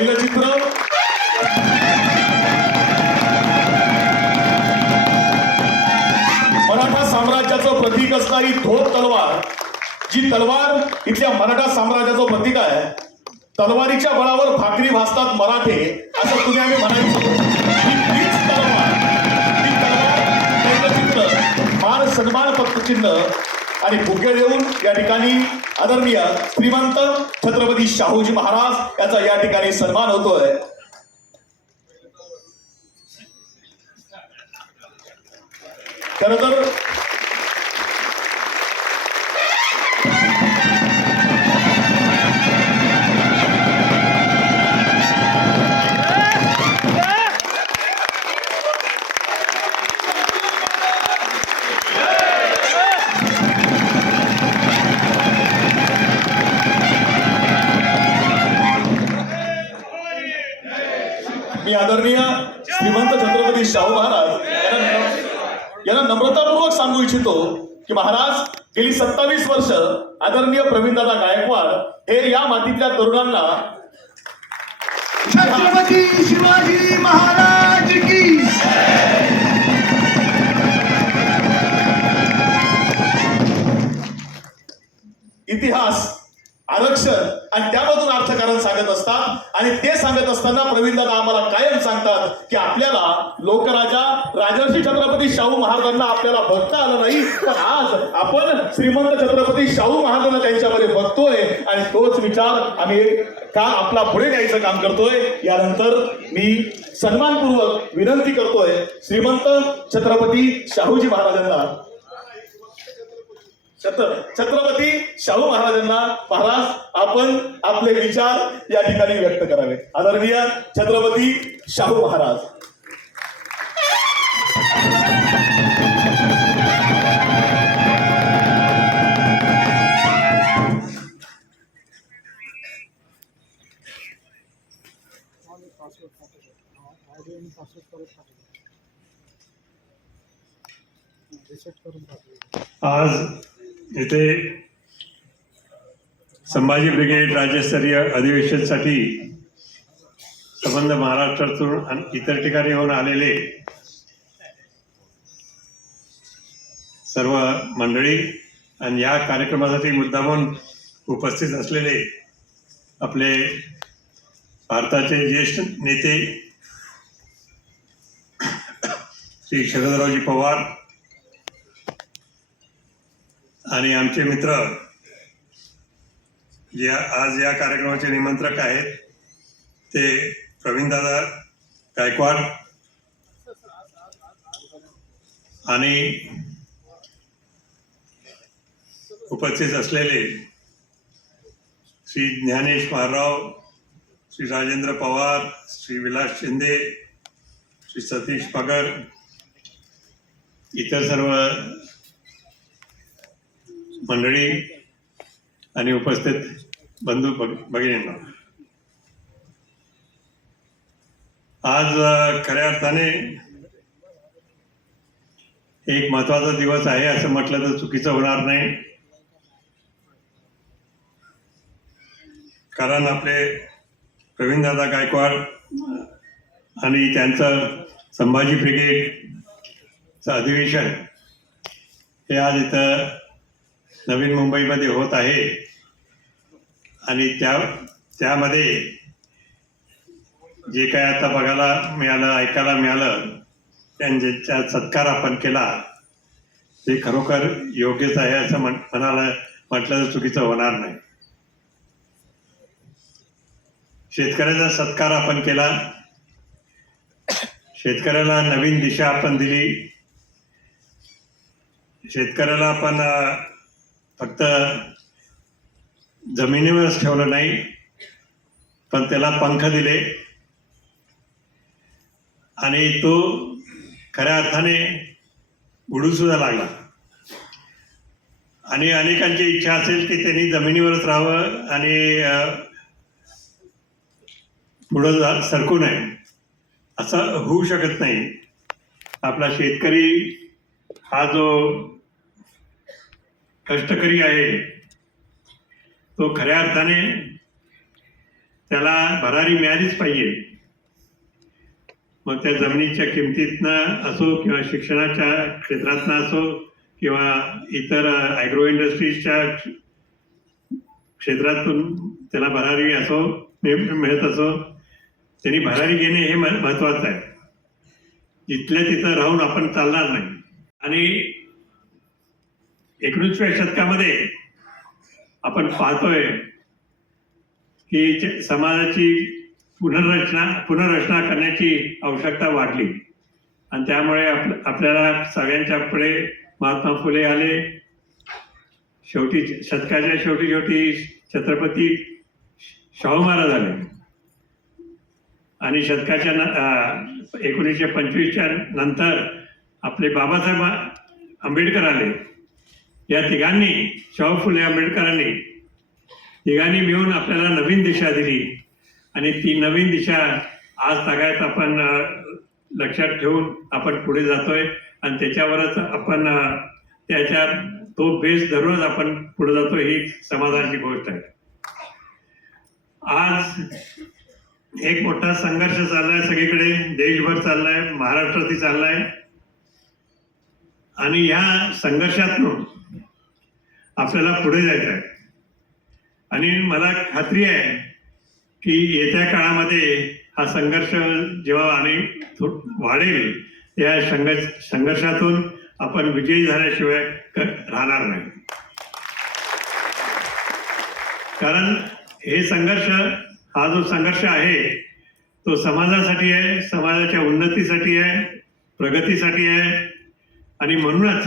पहिलं चित्र. मराठा साम्राज्याचं प्रतीक असणारी थोर तलवार जी तलवार इथल्या मराठा साम्राज्याचं प्रतीक आहे तलवारीच्या बळावर भाकरी भासतात मराठे असं तुम्ही आम्ही म्हणायचो मान सन्मान पत्रचिन्ह आणि बुके देऊन या ठिकाणी आदरणीय श्रीमंत छत्रपती शाहूजी महाराज याचा या ठिकाणी सन्मान होतोय. खर तर शाहू महाराज यांना नम्रतापूर्वक सांगू इच्छितो की महाराज गेली सत्तावीस वर्ष आदरणीय प्रवीणदादा गायकवाड हे या मातीतल्या तरुणांना छत्रपती शिवाजी महाराज की इतिहास आरक्षण आणि त्यामधून अर्थकारण सांगत असतात. आणि ते सांगत असताना प्रवीणदादा आम्हाला कायम सांगतात की आपल्याला लोकराजा राजर्षी छत्रपती शाहू महाराजांना आपल्याला बघता आलं नाही. पण आज आपण श्रीमंत छत्रपती शाहू महाराजांना त्यांच्यामध्ये बघतोय. आणि तोच विचार आम्ही का आपला पुढे न्यायचं काम करतोय. यानंतर मी सन्मानपूर्वक विनंती करतोय श्रीमंत छत्रपती शाहूजी महाराजांना. छत्रपती शाहू महाराजांना महाराज आपण आपले विचार या ठिकाणी व्यक्त करावे आदरणीय छत्रपती शाहू महाराज. आज येथे संभाजी ब्रिगेड राज्यस्तरीय अधिवेशनसाठी संबंध महाराष्ट्रातून आणि इतर ठिकाणी होऊन आलेले सर्व मंडळी आणि या कार्यक्रमासाठी मुद्दामून उपस्थित असलेले आपले भारताचे ज्येष्ठ नेते श्री शरदरावजी पवार आणि आमचे मित्र जे आज या कार्यक्रमाचे निमंत्रक आहेत ते प्रवीणदादा गायकवाड आणि उपस्थित असलेले श्री ज्ञानेश महाराव श्री राजेंद्र पवार श्री विलास शिंदे श्री सतीश पगर इतर सर्व मंडळी आणि उपस्थित बंधू भगिनींना. आज खऱ्या अर्थाने एक महत्त्वाचा दिवस आहे असं म्हटलं तर चुकीचं होणार नाही. कारण आपले प्रवीणदादा गायकवाड आणि त्यांचं संभाजी ब्रिगेडचं अधिवेशन हे आज इथं नवीन मुंबईमध्ये होत आहे. आणि त्या त्यामध्ये जे काय आता बघायला मिळालं ऐकायला मिळालं त्यांच्या सत्कार आपण केला ते खरोखर योग्यच आहे असं म्हण म्हणाला म्हटलं तर चुकीचं होणार नाही. शेतकऱ्याचा सत्कार आपण केला. शेतकऱ्याला नवीन दिशा आपण दिली. शेतकऱ्याला आपण फक्त जमिनीवरच ठेवलं नाही पण त्याला पंख दिले. आणि तो खऱ्या अर्थाने उडू सुद्धा लागला. आणि अनेकांची इच्छा असेल की त्यांनी जमिनीवरच राहावं आणि पुढं जा सरकू नये. असं होऊ शकत नाही. आपला शेतकरी हा जो कष्टकरी आहे. तो खऱ्या अर्थाने त्याला भरारी मिळालीच पाहिजे. मग त्या जमिनीच्या किमतीतनं असो किंवा शिक्षणाच्या क्षेत्रातनं असो किंवा इतर ॲग्रो इंडस्ट्रीजच्या क्षेत्रातून त्याला भरारी असो मिळत असो त्यांनी भरारी घेणे हे म- महत्वाचं आहे. तिथल्या तिथं राहून आपण चालणार नाही. आणि एकोणीसव्या शतकामध्ये आपण पाहतोय की समाजाची पुनर्रचना पुनर्रचना करण्याची आवश्यकता वाढली. आणि त्यामुळे आप आपल्याला सगळ्यांच्या पुढे महात्मा फुले आले. शेवटी शतकाच्या शेवटी शेवटी छत्रपती शाहू महाराज आले. आणि शतकाच्या न- एकोणीसशे पंचवीसच्या नंतर आपले बाबासाहेब आंबेडकर आले. या तिघांनी शाहू फुले आंबेडकरांनी तिघांनी मिळून आपल्याला नवीन दिशा दिली. आणि ती नवीन दिशा आज सगळ्यात आपण लक्षात ठेवून आपण पुढे जातोय. आणि त्याच्यावरच आपण त्याच्या त्याच्यात तो बेस धरूनच आपण पुढे जातो ही समाधानाची गोष्ट आहे. आज एक मोठा संघर्ष चाललाय सगळीकडे. देशभर चाललाय. महाराष्ट्रातही चाललाय. आणि या संघर्षातून आपल्याला पुढे जायचं आहे. आणि मला खात्री आहे की येत्या काळामध्ये हा संघर्ष जेव्हा आणि थो- वाढेल त्या संघर्ष संघर्षातून आपण विजयी झाल्याशिवाय राहणार नाही. कारण हे संघर्ष हा जो संघर्ष आहे तो समाजासाठी आहे समाजाच्या उन्नतीसाठी आहे प्रगतीसाठी आहे आणि म्हणूनच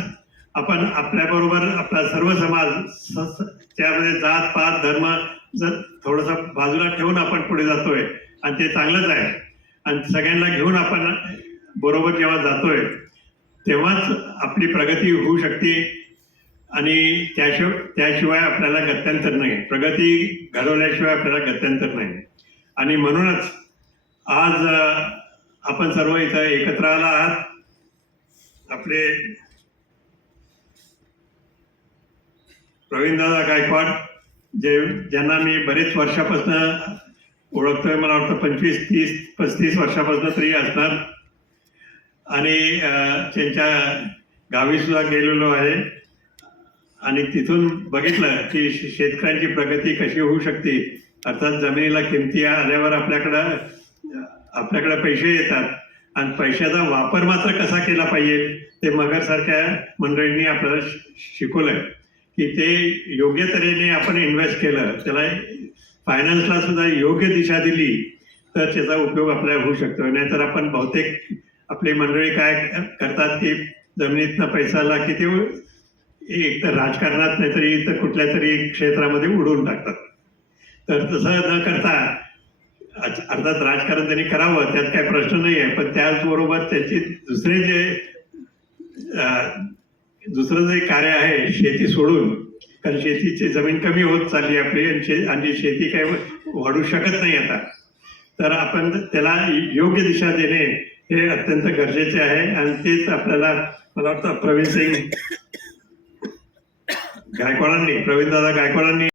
आपण आपल्याबरोबर आपला सर्व समाज स- स- त्यामध्ये जात पात धर्म जर थोडंसं बाजूला ठेवून आपण पुढे जातोय आणि ते चांगलंच आहे. आणि सगळ्यांना घेऊन आपण बरोबर जेव्हा जातोय तेव्हाच आपली प्रगती होऊ शकते. आणि त्याशिवाय त्याशिवाय आपल्याला गत्यंतर नाही. प्रगती घडवल्याशिवाय आपल्याला गत्यंतर नाही. आणि म्हणूनच आज आपण सर्व इथं एकत्र आला आहात. आपले प्रवीणदादा गायकवाड जे ज्यांना मी बरेच वर्षापासून ओळखतोय मला वाटतं पंचवीस तीस पस्तीस वर्षापासून तरी असणार आणि त्यांच्या गावी सुद्धा गेलेलो आहे. आणि तिथून बघितलं की शेतकऱ्यांची प्रगती कशी होऊ शकते. अर्थात जमिनीला किमती आल्यावर आपल्याकडं आपल्याकडं पैसे येतात. आणि पैशाचा वापर मात्र कसा केला पाहिजे ते मगरसारख्या मंडळींनी आपल्याला शिकवलंय. की ते योग्य तऱ्हेने आपण इन्व्हेस्ट केलं त्याला फायनान्सला सुद्धा योग्य दिशा दिली तर त्याचा उपयोग आपल्याला होऊ शकतो. नाहीतर आपण बहुतेक आपली मंडळी काय करतात की जमिनीतनं पैसाला की ते एक तर राजकारणात नाहीतरी इतर कुठल्या तरी क्षेत्रामध्ये उडवून टाकतात. तर तसं न करता अर्थात राजकारण त्यांनी करावं त्यात काही प्रश्न नाही आहे पण त्याचबरोबर त्याची दुसरे जे दुसरं जे कार्य आहे शेती सोडून कारण शेतीची जमीन कमी होत चालली आपली आणि शे- आणि शेती काही वाढू शकत नाही आता. तर आपण त्याला योग्य दिशा देणे हे अत्यंत गरजेचे आहे आणि तेच आपल्याला मला वाटतं प्रवीण सिंग गायकवाडांनी प्रवीणदादा गायकवाडांनी